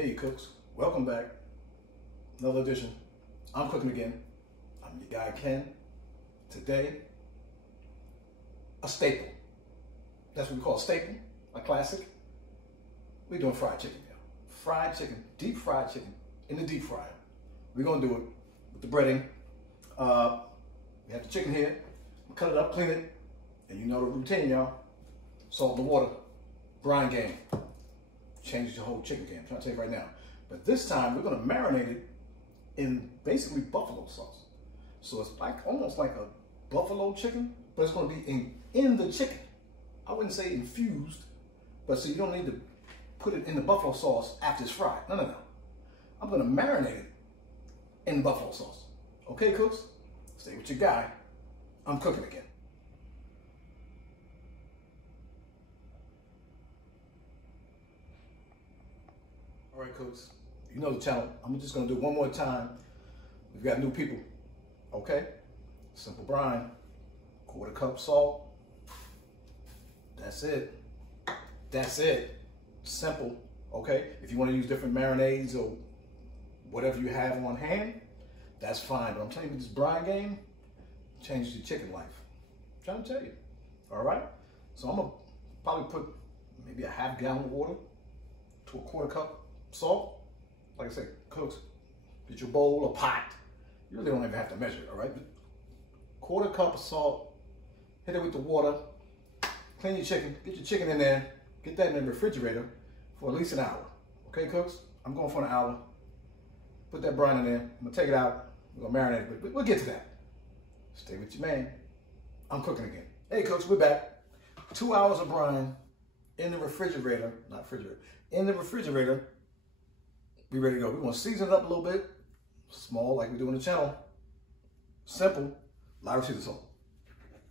Hey you cooks, welcome back. Another edition. I'm cooking again. I'm your guy Ken. Today, a staple. That's what we call a staple, a classic. We're doing fried chicken now. Fried chicken, deep fried chicken in the deep fryer. We're gonna do it with the breading. We have the chicken here. We'll cut it up, clean it, and you know the routine, y'all. Salt and water, brine game. Changes your whole chicken game. I'm trying to tell you right now. But this time we're gonna marinate it in basically buffalo sauce. So it's like almost like a buffalo chicken, but it's gonna be in the chicken. I wouldn't say infused, but so you don't need to put it in the buffalo sauce after it's fried. No. I'm gonna marinate it in buffalo sauce. Okay, cooks? Stay with your guy. I'm cooking again. All right, cooks, you know the channel. I'm just gonna do it one more time. We've got new people, okay? Simple brine, 1/4 cup salt. That's it. That's it. Simple, okay? If you wanna use different marinades or whatever you have on hand, that's fine. But I'm telling you, this brine game changes your chicken life. I'm trying to tell you, all right? So I'm gonna probably put maybe a half gallon of water to a 1/4 cup salt. Like I said, cooks, get your bowl or pot. You really don't even have to measure it, all right? 1/4 cup of salt, hit it with the water, clean your chicken, get your chicken in there, get that in the refrigerator for at least an hour. Okay, cooks? I'm going for an hour. Put that brine in there. I'm gonna take it out. We're gonna marinate it, but we'll get to that. Stay with your man. I'm cooking again. Hey, cooks, we're back. 2 hours of brine in the refrigerator, not refrigerator, in the refrigerator. We ready to go. We're gonna season it up a little bit. Small, like we do on the channel. Simple, Lowry season salt.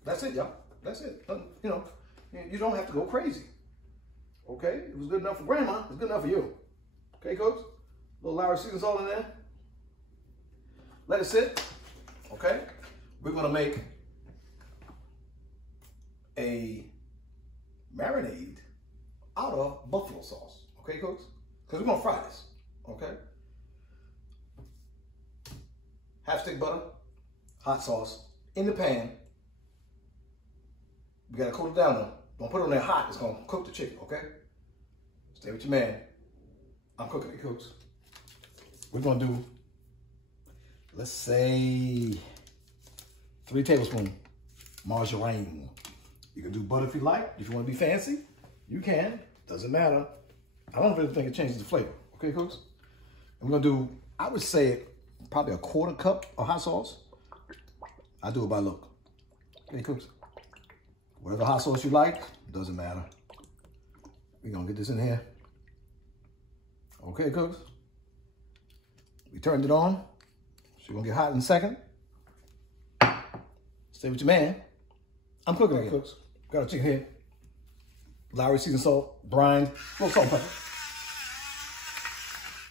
That's it, y'all. That's it. You know, you don't have to go crazy. Okay? It was good enough for grandma. It's good enough for you. Okay, cooks? A little Lowry season salt in there. Let it sit. Okay? We're gonna make a marinade out of buffalo sauce. Okay, cooks? Because we're gonna fry this. Okay? Half stick butter, hot sauce in the pan. We gotta cool it down though. Don't put it on there hot, it's gonna cook the chicken, okay? Stay with your man. I'm cooking it, cooks. We're gonna do, let's say, 3 tablespoons margarine. You can do butter if you like. If you wanna be fancy, you can. Doesn't matter. I don't really think it changes the flavor. Okay, cooks? I'm gonna do, I would say, probably a 1/4 cup of hot sauce. I do it by look. Okay, cooks? Whatever hot sauce you like, doesn't matter. We're gonna get this in here. Okay, cooks? We turned it on. She's gonna get hot in a second. Stay with your man. I'm cooking again, cooks. Got a chicken here. Lowry seasoned salt, brine, a little salt and pepper.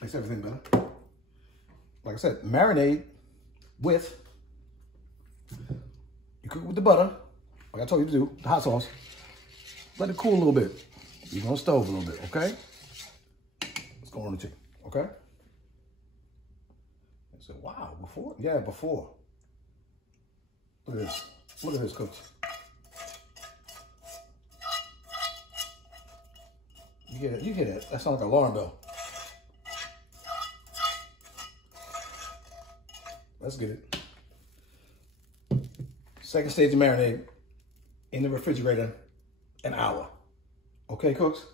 Makes everything better. Like I said, marinade with, you cook with the butter, like I told you to do, the hot sauce. Let it cool a little bit. You're gonna stove a little bit, okay? Let's go on the chicken, okay? I said, wow, before? Yeah, before. Look at this. Look at this, cooks. You hear that? That sounds like an alarm bell. Let's get it. Second stage of marinade in the refrigerator, an hour. Okay, cooks?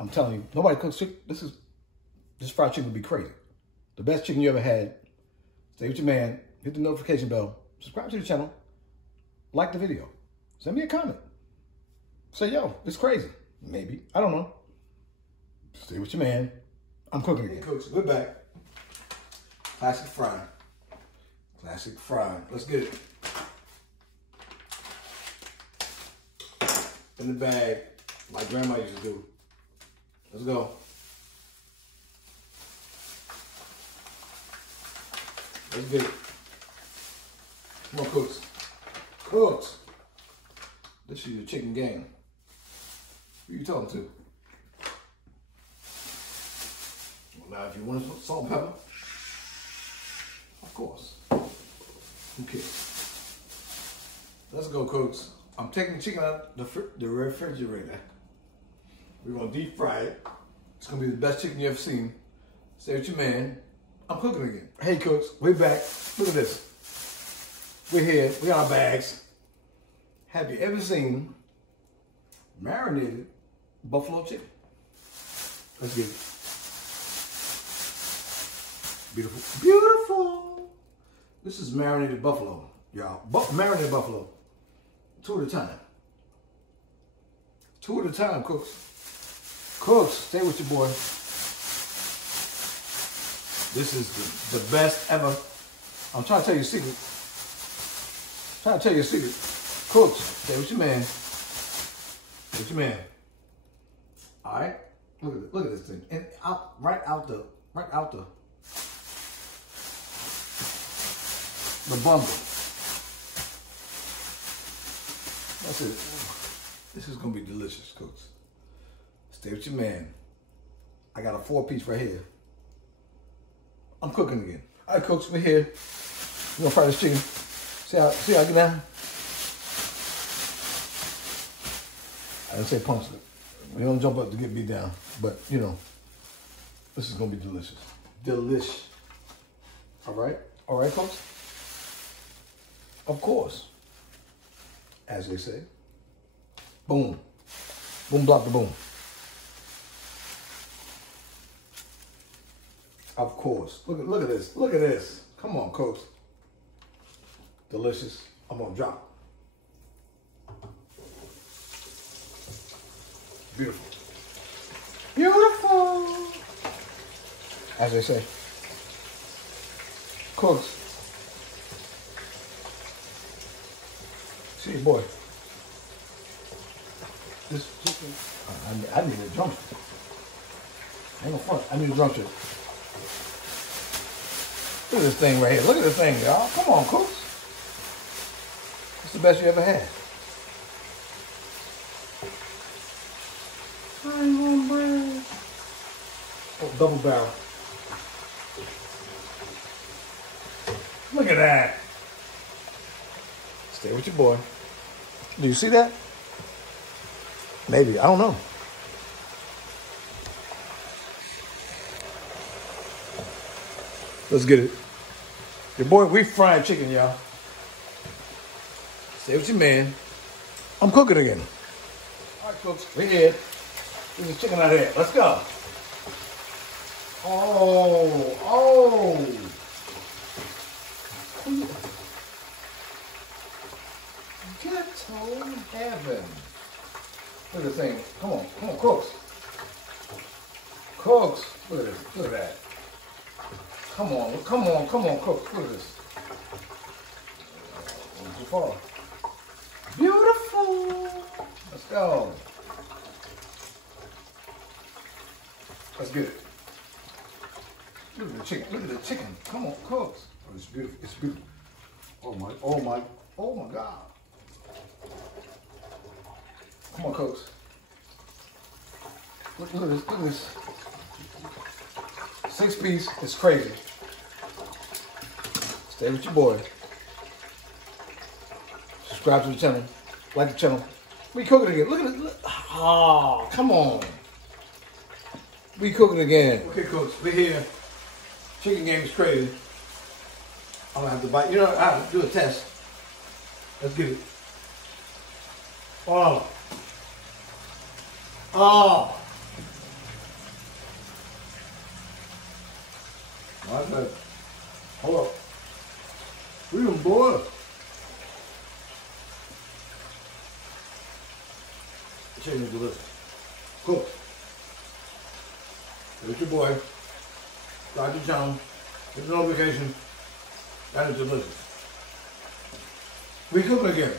I'm telling you, nobody cooks chicken. This fried chicken would be crazy. The best chicken you ever had. Stay with your man. Hit the notification bell. Subscribe to the channel. Like the video. Send me a comment. Say, yo, it's crazy. Maybe. I don't know. Stay with your man. I'm cooking again. Hey, cooks, we're back. Classic frying. Classic frying. Let's get it. In the bag, like grandma used to do. Let's go. Let's get it. Come on, cooks. Cooks. This is your chicken game. Who you talking to? Now, if you want some salt and pepper, of course. Who cares? Let's go, cooks. I'm taking the chicken out the refrigerator. We're gonna deep fry it. It's gonna be the best chicken you ever seen. Stay with your man. I'm cooking again. Hey, cooks, we're back. Look at this. We're here. We got our bags. Have you ever seen marinated buffalo chicken? Let's get it. Beautiful. Beautiful. This is marinated buffalo, y'all. Marinated buffalo. 2 at a time. 2 at a time, cooks. Cooks, stay with your boy. This is the best ever. I'm trying to tell you a secret. Cooks, stay with your man. Stay with your man. All right. Look at this thing. And right out the bundle. That's it. This is gonna be delicious, cooks. Stay with your man. I got a 4-piece right here. I'm cooking again. All right, cooks, we're here. We're gonna fry this chicken. See how I get down? I didn't say punch it. We don't jump up to get beat down, but you know, this is gonna be delicious. Delish. All right, folks. Of course, as they say, boom, boom, block the boom. Of course. Look at this. Look at this. Come on, cooks. Delicious. I'm gonna drop. Beautiful. Beautiful. As they say. Cooks. See your boy. This chicken. I need a drumstick. Ain't no fun. I need a drumstick. Look at this thing right here. Look at this thing, y'all. Come on, cooks. It's the best you ever had. Oh, double barrel. Look at that. Stay with your boy. Do you see that? Maybe. I don't know. Let's get it. Your boy, we frying chicken, y'all. Stay with your man. I'm cooking again. All right, folks, we're here. Get this chicken out of here. Let's go. Oh. Ghetto heaven. Look at the thing. Come on, cooks. Cooks. Look at this. Look at that. Come on, cooks. Look at this. Too far. Beautiful. Let's go. Let's get it. Look at the chicken. Look at the chicken. Come on, cooks. Oh, it's beautiful. It's beautiful. Oh my God. Come on, cooks. Look at this. Look at this. 6-piece is crazy. Stay with your boy. Subscribe to the channel. Like the channel. We cooking again. Look at it. Look. Oh, come on. We cooking again. Okay, cooks. We're here. Chicken game is crazy. I'm gonna have to bite. You know, I have to do a test. Let's get it. Oh. That's good. Hold up. Freedom, boy. Chicken is delicious. Cook. With your boy. Start your channel. Get the notification. That is delicious. We cooking again.